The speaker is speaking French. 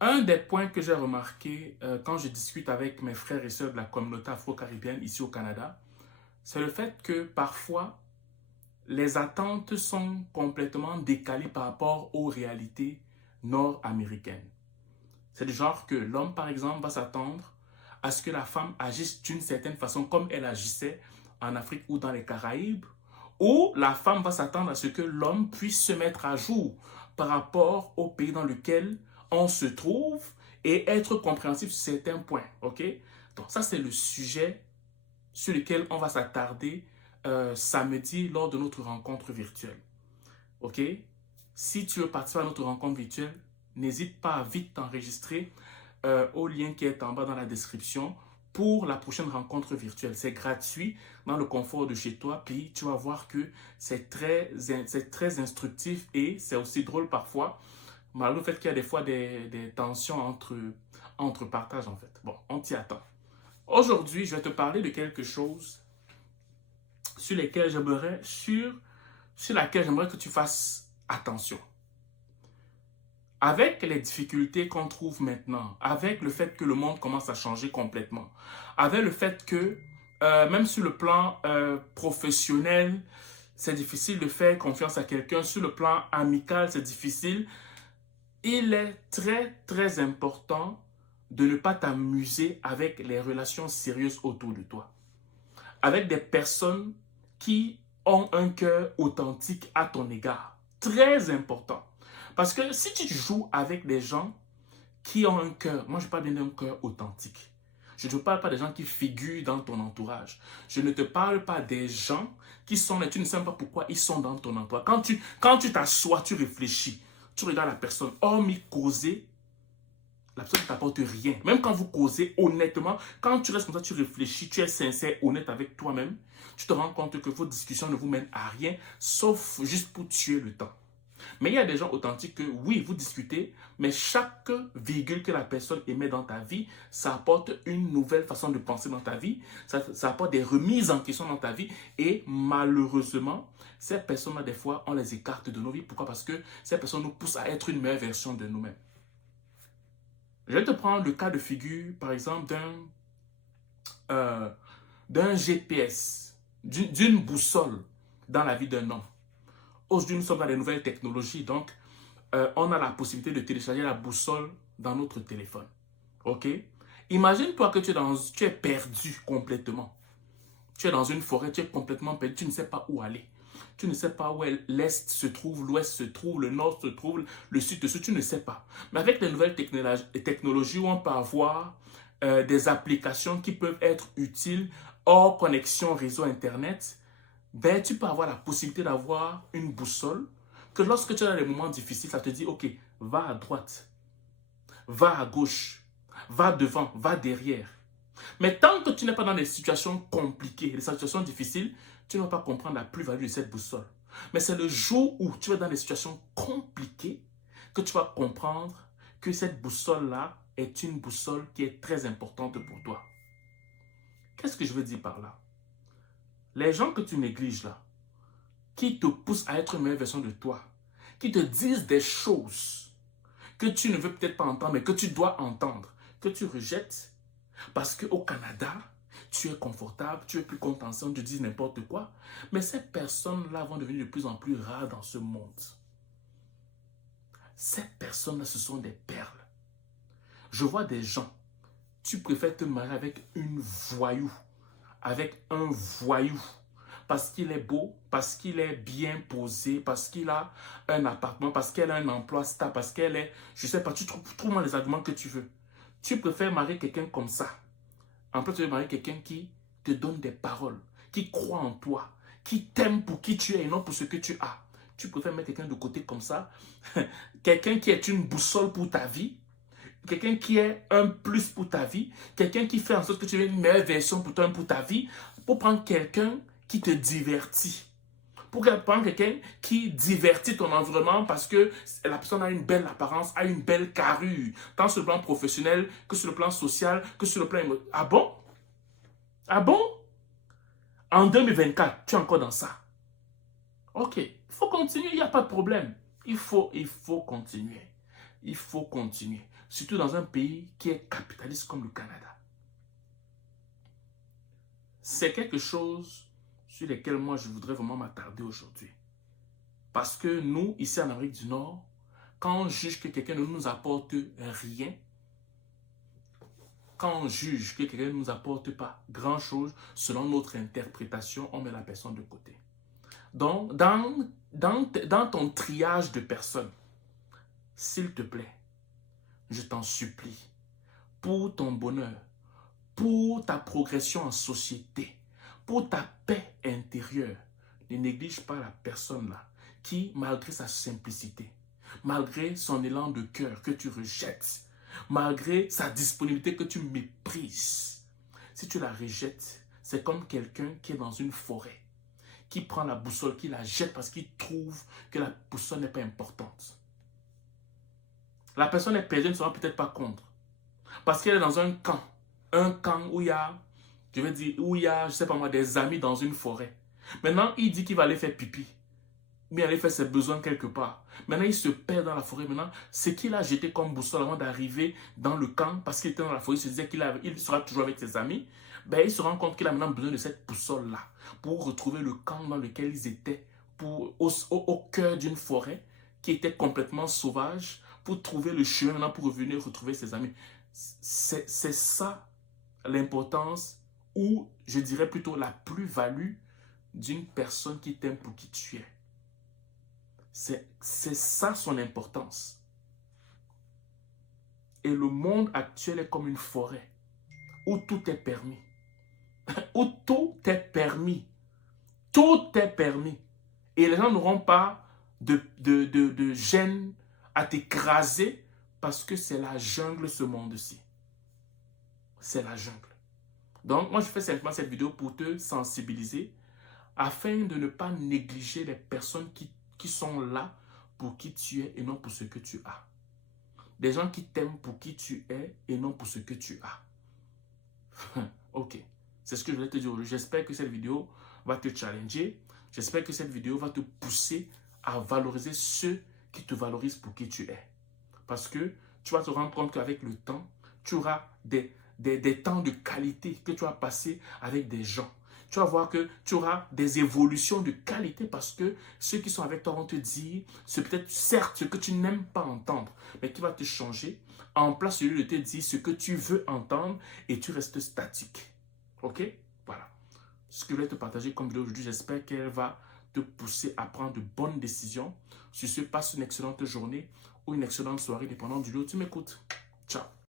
Un des points que j'ai remarqué quand je discute avec mes frères et sœurs de la communauté afro-caribéenne ici au Canada, c'est le fait que parfois, les attentes sont complètement décalées par rapport aux réalités nord-américaines. C'est du genre que l'homme, par exemple, va s'attendre à ce que la femme agisse d'une certaine façon comme elle agissait en Afrique ou dans les Caraïbes, ou la femme va s'attendre à ce que l'homme puisse se mettre à jour par rapport au pays dans lequel on se trouve et être compréhensif sur certains points. Ok? Donc ça, c'est le sujet sur lequel on va s'attarder samedi lors de notre rencontre virtuelle. Ok? Si tu veux participer à notre rencontre virtuelle, n'hésite pas à vite t'enregistrer au lien qui est en bas dans la description pour la prochaine rencontre virtuelle. C'est gratuit dans le confort de chez toi, puis tu vas voir que c'est très instructif et c'est aussi drôle parfois, malgré le fait qu'il y a des fois des tensions entre partages en fait. Bon, on t'y attend. Aujourd'hui, je vais te parler de quelque chose sur lequel sur laquelle j'aimerais que tu fasses attention. Avec les difficultés qu'on trouve maintenant, avec le fait que le monde commence à changer complètement, avec le fait que même sur le plan professionnel, c'est difficile de faire confiance à quelqu'un, sur le plan amical, c'est difficile, il est très important de ne pas t'amuser avec les relations sérieuses autour de toi. Avec des personnes qui ont un cœur authentique à ton égard. Très important. Parce que si tu joues avec des gens qui ont un cœur, moi je parle bien d'un cœur authentique. Je ne te parle pas des gens qui figurent dans ton entourage. Je ne te parle pas des gens qui sont là, tu ne sais pas pourquoi ils sont dans ton entourage. Quand tu t'assois, tu réfléchis, tu regardes la personne, hormis causer, la personne ne t'apporte rien. Même quand vous causez honnêtement, quand tu restes comme ça, tu réfléchis, tu es sincère, honnête avec toi-même, tu te rends compte que vos discussions ne vous mènent à rien, sauf juste pour tuer le temps. Mais il y a des gens authentiques que, oui, vous discutez, mais chaque virgule que la personne émet dans ta vie, ça apporte une nouvelle façon de penser dans ta vie, ça apporte des remises en question dans ta vie, et malheureusement, ces personnes-là, des fois, on les écarte de nos vies. Pourquoi? Parce que ces personnes nous poussent à être une meilleure version de nous-mêmes. Je vais te prendre le cas de figure, par exemple, d'un GPS, d'une boussole dans la vie d'un homme. Aujourd'hui, nous sommes dans les nouvelles technologies, donc on a la possibilité de télécharger la boussole dans notre téléphone. Ok? Imagine-toi que tu es perdu complètement. Tu es dans une forêt, tu es complètement perdu, tu ne sais pas où aller. Tu ne sais pas où l'Est se trouve, l'Ouest se trouve, le Nord se trouve, le Sud se trouve, tu ne sais pas. Mais avec les nouvelles technologies où on peut avoir des applications qui peuvent être utiles hors connexion réseau Internet, ben, tu peux avoir la possibilité d'avoir une boussole que lorsque tu as des moments difficiles, ça te dit, ok, va à droite, va à gauche, va devant, va derrière. Mais tant que tu n'es pas dans des situations compliquées, des situations difficiles, tu ne vas pas comprendre la plus-value de cette boussole. Mais c'est le jour où tu es dans des situations compliquées que tu vas comprendre que cette boussole-là est une boussole qui est très importante pour toi. Qu'est-ce que je veux dire par là? Les gens que tu négliges là, qui te poussent à être une meilleure version de toi, qui te disent des choses que tu ne veux peut-être pas entendre, mais que tu dois entendre, que tu rejettes, parce qu'au Canada, tu es confortable, tu es plus contention, tu dis n'importe quoi. Mais ces personnes-là vont devenir de plus en plus rares dans ce monde. Ces personnes-là, ce sont des perles. Je vois des gens, tu préfères te marier avec une voyou, avec un voyou, parce qu'il est beau, parce qu'il est bien posé, parce qu'il a un appartement, parce qu'elle a un emploi stable, parce qu'elle est, je sais pas, tu trouves les arguments que tu veux. Tu préfères marier quelqu'un comme ça. En plus, tu veux marier quelqu'un qui te donne des paroles, qui croit en toi, qui t'aime pour qui tu es et non pour ce que tu as. Tu préfères mettre quelqu'un de côté comme ça, quelqu'un qui est une boussole pour ta vie, quelqu'un qui est un plus pour ta vie, quelqu'un qui fait en sorte que tu aies une meilleure version pour toi et pour ta vie, pour prendre quelqu'un qui te divertit. Pour prendre quelqu'un qui divertit ton environnement parce que la personne a une belle apparence, a une belle carrure, tant sur le plan professionnel que sur le plan social, que sur le plan émotionnel. Ah bon? Ah bon? En 2024, tu es encore dans ça. Ok, il faut continuer, il n'y a pas de problème. Il faut continuer. Il faut continuer. surtout dans un pays qui est capitaliste comme le Canada. C'est quelque chose sur lequel moi je voudrais vraiment m'attarder aujourd'hui. Parce que nous, ici en Amérique du Nord, quand on juge que quelqu'un ne nous apporte rien, quand on juge que quelqu'un ne nous apporte pas grand-chose, selon notre interprétation, on met la personne de côté. Donc, dans ton triage de personnes, s'il te plaît, je t'en supplie, pour ton bonheur, pour ta progression en société, pour ta paix intérieure, ne néglige pas la personne là qui, malgré sa simplicité, malgré son élan de cœur que tu rejettes, malgré sa disponibilité que tu méprises, si tu la rejettes, c'est comme quelqu'un qui est dans une forêt, qui prend la boussole, qui la jette parce qu'il trouve que la boussole n'est pas importante. La personne est perdue, ne sera peut-être pas contre. Parce qu'elle est dans un camp où il y a, je vais dire, où il y a, je sais pas moi, des amis dans une forêt. Maintenant, il dit qu'il va aller faire pipi. Mais aller faire ses besoins quelque part. Maintenant, il se perd dans la forêt. Maintenant, ce qu'il a jeté comme boussole avant d'arriver dans le camp, parce qu'il était dans la forêt, il se disait qu'il sera toujours avec ses amis, ben, il se rend compte qu'il a maintenant besoin de cette boussole-là pour retrouver le camp dans lequel ils étaient, au cœur d'une forêt qui était complètement sauvage, pour trouver le chemin maintenant pour revenir retrouver ses amis. C'est ça l'importance, ou je dirais plutôt la plus-value d'une personne qui t'aime pour qui tu es. C'est ça son importance. Et le monde actuel est comme une forêt où tout est permis. Où tout est permis. Tout est permis. Et les gens n'auront pas de gêne à t'écraser parce que c'est la jungle ce monde-ci. C'est la jungle. Donc, moi, je fais simplement cette vidéo pour te sensibiliser afin de ne pas négliger les personnes qui sont là pour qui tu es et non pour ce que tu as. Des gens qui t'aiment pour qui tu es et non pour ce que tu as. Ok, c'est ce que je voulais te dire aujourd'hui. J'espère que cette vidéo va te challenger. J'espère que cette vidéo va te pousser à valoriser ceux qui te valorisent pour qui tu es. Parce que tu vas te rendre compte qu'avec le temps, tu auras des temps de qualité que tu vas passer avec des gens. Tu vas voir que tu auras des évolutions de qualité parce que ceux qui sont avec toi vont te dire, c'est peut-être certes ce que tu n'aimes pas entendre, mais qui va te changer en place au lieu de te dire ce que tu veux entendre et tu restes statique. Ok? Voilà. Ce que je voulais te partager comme vidéo aujourd'hui, j'espère qu'elle va te pousser à prendre de bonnes décisions. Sur ce, passe une excellente journée ou une excellente soirée, dépendant du lieu où tu m'écoutes. Ciao.